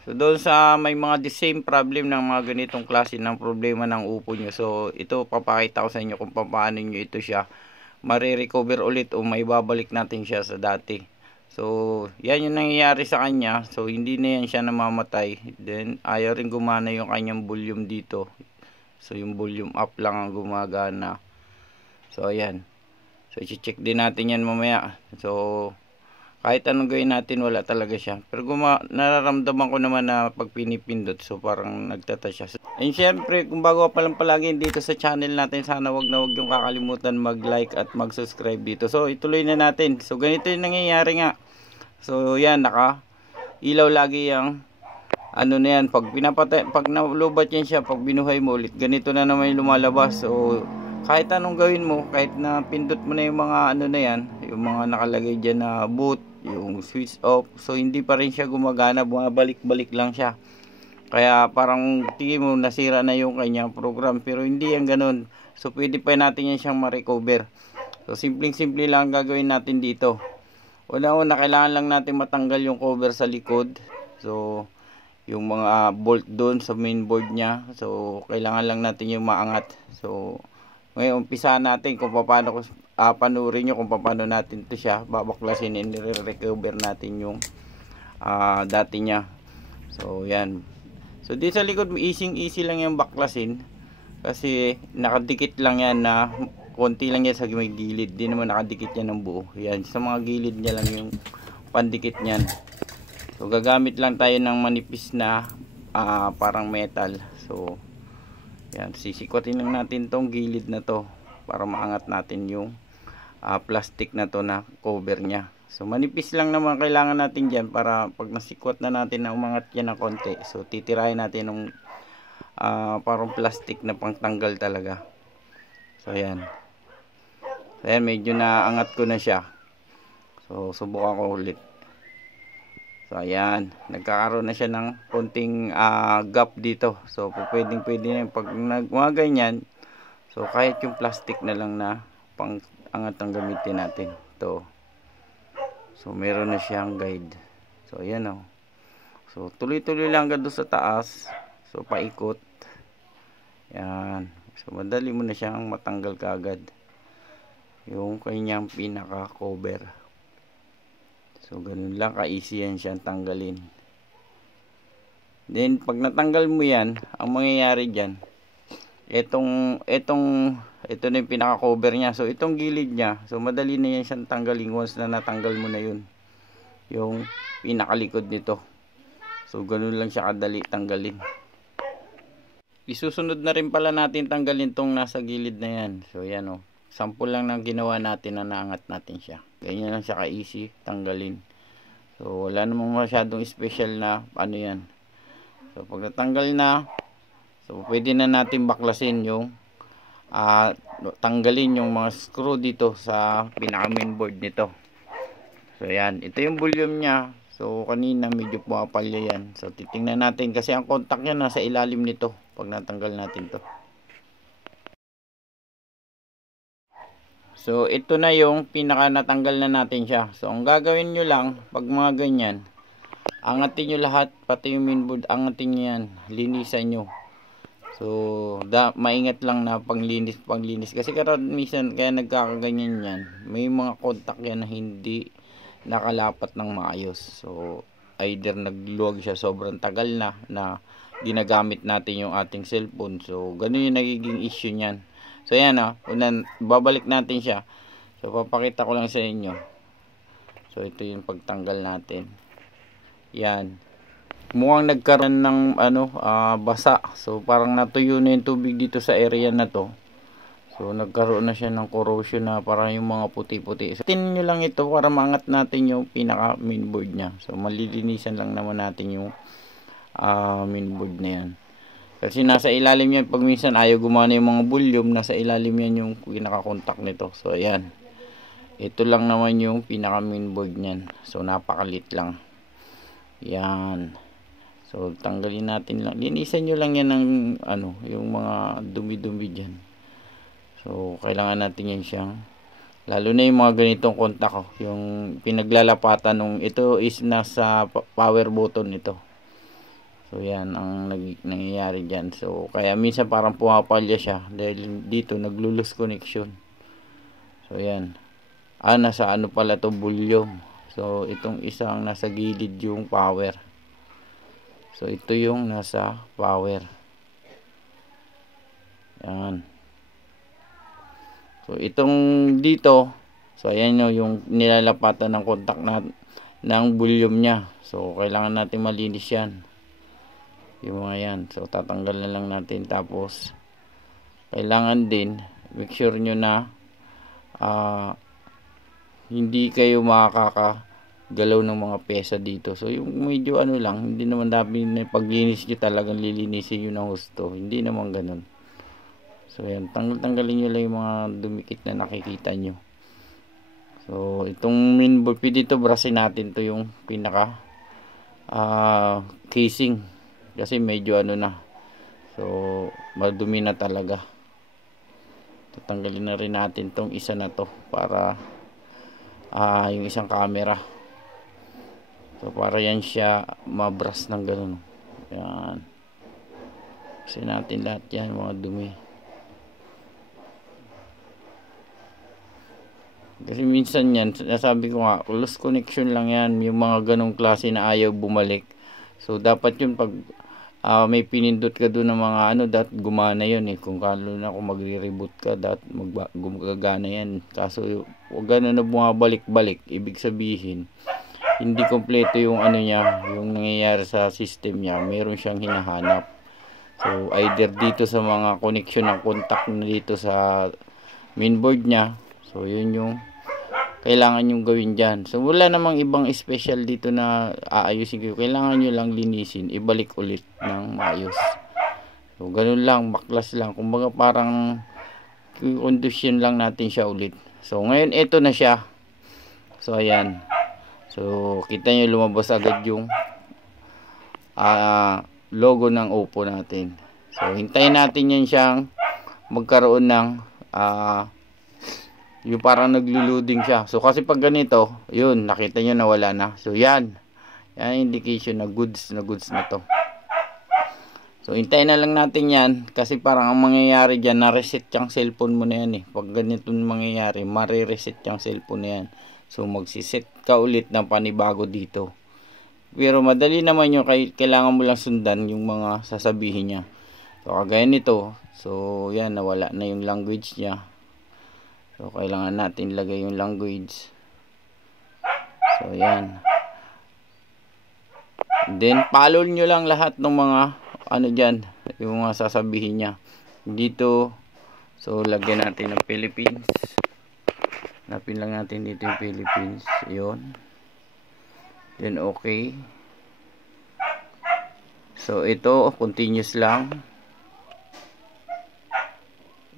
So doon sa may mga the same problem ng mga ganitong klase ng problema ng upo nyo. So ito papakita ko sa inyo kung paano nyo ito siya marirecover ulit o may babalik natin siya sa dati. So yan yung nangyayari sa kanya. So hindi na yan siya namamatay. Then ayaw rin gumana yung kanyang volume dito. So yung volume up lang ang gumagana. So ayan. So i-check din natin yan mamaya. So kahit anong gawin natin wala talaga siya, pero nararamdaman ko naman na pag pinipindot, so parang nagtata siya. And syempre kung bago pa lang palagi dito sa channel natin, sana wag na wag yung kakalimutan mag like at mag subscribe dito. So ituloy na natin. So ganito yung nangyayari nga. So yan, naka ilaw lagi yung ano na yan, pag pinapatay, pag nalubat yan siya, pag binuhay mo ulit, ganito na naman yung lumalabas. So kahit anong gawin mo, kahit na pindot mo na yung mga ano na yan, yung mga nakalagay dyan na boot, yung switch off, so hindi pa rin siya gumagana, bumabalik-balik lang siya. Kaya parang tingin mo nasira na yung kanyang program, pero hindi yan ganun. So pwede pa natin yan siyang ma-recover. So simpleng-simple lang gagawin natin dito. Una-una, kailangan lang natin matanggal yung cover sa likod. So yung mga bolt doon sa main board niya, so kailangan lang natin yung maangat. So ngayon umpisa natin kung paano panurin nyo kung paano natin to siya babaklasin, and recover natin yung dati niya. So yan. So dito sa likod easy lang yung baklasin kasi nakadikit lang yan, na konti lang yan sa may gilid, di naman nakadikit yan ng buo. Yan, sa mga gilid niya lang yung pandikit niyan. So gagamit lang tayo ng manipis na parang metal. So yan, sisikwatin lang natin tong gilid na to para maangat natin yung plastic na to na cover nya. So manipis lang naman kailangan natin dyan para pag nasikwat na natin na umangat yan ng konti. So titirahin natin ng parang plastic na pangtanggal talaga. So ayan. So ayan, medyo naangat ko na siya. So subukan ko ulit. So ayan, nagkakaroon na siya ng konting gap dito. So pwede na pag mga ganyan. So kahit yung plastic na lang na pang angat ang gamitin natin. Ito. So meron na siyang guide. So ayan o. So tuloy-tuloy lang doon sa taas. So paikot. Yan. So madali mo na siyang matanggal kaagad yung kanyang pinaka cover. So ganun lang ka-easy yan siyang tanggalin. Then pag natanggal mo yan, ang mangyayari dyan, ito na yung pinaka cover nya. So itong gilid nya, so madali na yan siyang tanggalin once na natanggal mo na yun, yung pinakalikod nito. So ganun lang siya kadali tanggalin. Isusunod na rin pala natin tanggalin tong nasa gilid na yan. So yan o, sample lang ng ginawa natin na naangat natin siya. Ganyan lang siya ka-easy tanggalin. So wala namang masyadong special na ano yan. So pag natanggal na, so pwede na natin baklasin yung tanggalin yung mga screw dito sa pinaka main board nito. So yan, ito yung volume nya. So kanina medyo pumapalya yan. So titingnan natin kasi ang contact nya nasa ilalim nito pag natanggal natin to. So ito na yung pinaka natanggal na natin siya. So ang gagawin nyo lang pag mga ganyan, angatin nyo lahat, pati yung mainboard angatin nyo yan, linisan nyo. So maingat lang na panglinis kasi minsan kaya nagkakaganyan yan, may mga contact yan na hindi nakalapat ng maayos. So either nagluwag siya sobrang tagal na ginagamit natin yung ating cellphone. So ganun yung nagiging issue niyan. So ayan babalik natin siya. So papakita ko lang sa inyo. So ito yung pagtanggal natin. Yan. Mukhang nagkaroon ng basa. So parang natuyo na yung tubig dito sa area na to. So nagkaroon na siya ng corrosion na parang yung mga puti-puti. So tin nyo lang ito para maangat natin yung pinaka mainboard nya. So malilinisan lang naman natin yung mainboard na yan. Kasi nasa ilalim yan, pag minsan ayaw gumana yung mga volume, nasa ilalim yan yung pinaka-contact nito. So ayan. Ito lang naman yung pinaka mainboard niyan. So napakalit lang. Yan. So tanggalin natin lang. Linisan nyo lang yan ng yung mga dumi-dumi diyan. So kailangan natin yan siyang, lalo na yung mga ganitong contact yung pinaglalapatan nung ito is nasa power button ito. So yan ang nangyayari dyan. So kaya minsan parang pumapalya siya dahil dito naglo-lose connection. So yan. Nasa ano pala to, volume. So itong isang nasa gilid yung power. So ito yung nasa power. Yan. So itong dito, so ayan yung nilalapatan ng contact ng volume niya. So kailangan natin malinis yan. Yung mga yan. So tatanggal na lang natin. Tapos kailangan din make sure nyo na hindi kayo makakagalaw ng mga pesa dito. So yung medyo ano lang, hindi naman dapat na paglinis nyo talagang lilinisin nyo ng husto. Hindi naman ganun. So yan, tanggalin nyo lang yung mga dumikit na nakikita nyo. So itong main board, dito brasin natin to yung pinaka casing. Kasi medyo ano na. So madumi na talaga. Tatanggalin na rin natin tong isa na to para yung isang camera. So para yan siya mabras ng ganun. Yan. Kasi natin lahat yan mga dumi. Kasi minsan yan, sabi ko nga, lost connection lang yan, yung mga ganong klase na ayaw bumalik. So dapat yun pag may pinindot ka doon ng mga ano, gumana yun kung kalo na kung magre-reboot ka, gumagana yan. Kaso wag ganun na bumabalik-balik, ibig sabihin hindi kompleto yung ano niya, yung nangyayari sa system niya, meron siyang hinahanap. So either dito sa mga connection ng contact na dito sa mainboard niya, so yun yung kailangan yung gawin dyan. So wala namang ibang special dito na aayusin kayo. Kailangan nyo lang linisin, ibalik ulit ng maayos. So ganun lang, baklas lang. Kumbaga parang condition lang natin siya ulit. So ngayon ito na siya. So ayan. So kita nyo lumabas agad yung logo ng Oppo natin. So hintayin natin yan siyang magkaroon ng yung parang naglo-loading siya. So kasi pag ganito, yun, nakita nyo na wala na. So yan indication na goods na to. So hintayin na lang natin yan kasi parang ang mangyayari dyan, na-reset yung cellphone mo na yan pag ganito mangyayari, mare-reset yung cellphone na yan. So magsiset ka ulit ng panibago dito. Pero madali naman yung kailangan mo lang sundan yung mga sasabihin niya. So kagaya nito, so yan, nawala na yung language niya. So kailangan natin lagay yung language. So yan. Then follow nyo lang lahat ng mga ano dyan, yung mga sasabihin niya. Dito, so lagyan natin ng Philippines. Hanapin lang natin dito yung Philippines. Yun. Then okay. So ito, continuous lang.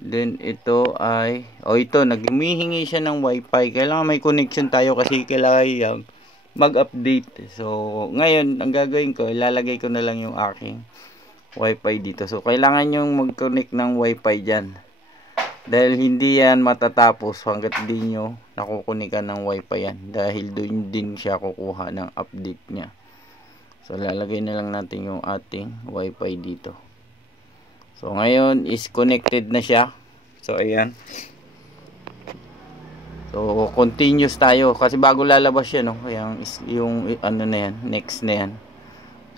Then ito ay ito naghumihingi siya ng wifi. Kailangan may connection tayo kasi kailangan mag-update. So ngayon ang gagawin ko, ilalagay ko na lang yung aking wifi dito. So kailangan yung mag-connect ng wifi diyan. Dahil hindi yan matatapos hangga't di nyo nakukunikan ng wifi yan. Dahil doon din siya kukuha ng update niya. So lalagay na lang natin yung ating wifi dito. So ngayon is connected na siya. So ayan. So continuous tayo kasi bago lalabas siya yung ano na yan, next na yan.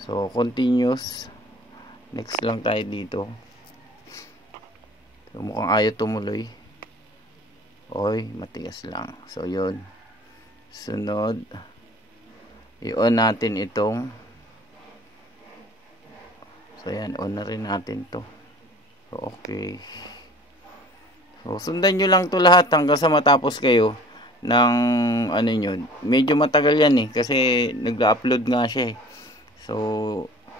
So continuous. Next lang tayo dito. So mukhang ayaw tumuloy. Oy, matigas lang. So yun. Sunod. I-on natin itong. So ayan, on na rin natin to. So, okay. So, sundan nyo lang to lahat hanggang sa matapos kayo ng ano nyo. Medyo matagal yan kasi nag-upload nga siya So,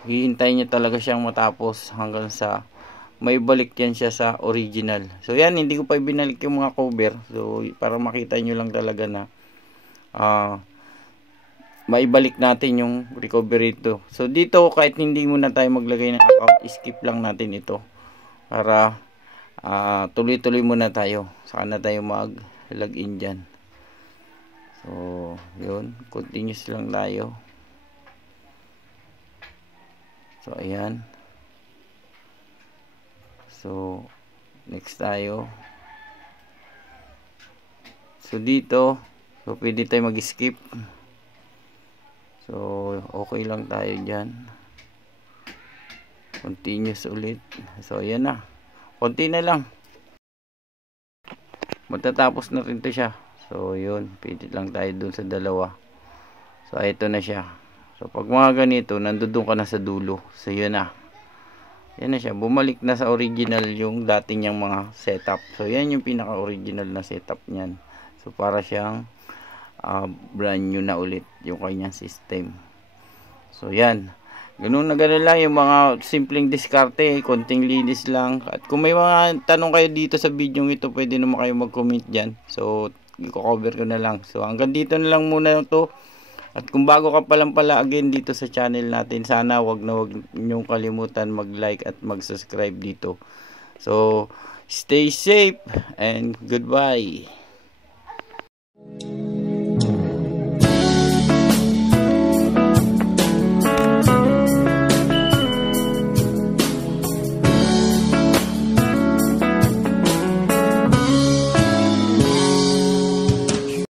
hihintayin nyo talaga siyang matapos hanggang sa may balik yan siya sa original. So, yan, hindi ko pa binalik yung mga cover. So, para makita nyo lang talaga na maibalik natin yung recovery ito. So, dito kahit hindi muna tayo maglagay ng account, skip lang natin ito. Para tuloy-tuloy muna tayo. Saka na tayo mag-login dyan. So, yun. Continuous lang tayo. So ayan. So next tayo. So dito, so pwede tayo mag-skip. So okay lang tayo dyan. Continuous ulit. So ayan na. Konti na lang. Matatapos na rin to siya. So yun, pwede lang tayo dun sa dalawa. So ito na siya. So pag mga ganito, nandoon ka na sa dulo. So yun na. Yan na siya. Bumalik na sa original yung dati niyang mga setup. So yan yung pinaka-original na setup niyan. So para siyang brand new na ulit yung kanyang system. So yan. Ganun na ganun lang yung mga simpleng diskarte. Konting linis lang. At kung may mga tanong kayo dito sa video ito, pwede naman kayo mag-comment dyan. So i-cover ko na lang. So hanggang dito na lang muna to. At kung bago ka pa lang pala again dito sa channel natin, sana wag niyong kalimutan mag-like at mag-subscribe dito. So, stay safe and goodbye.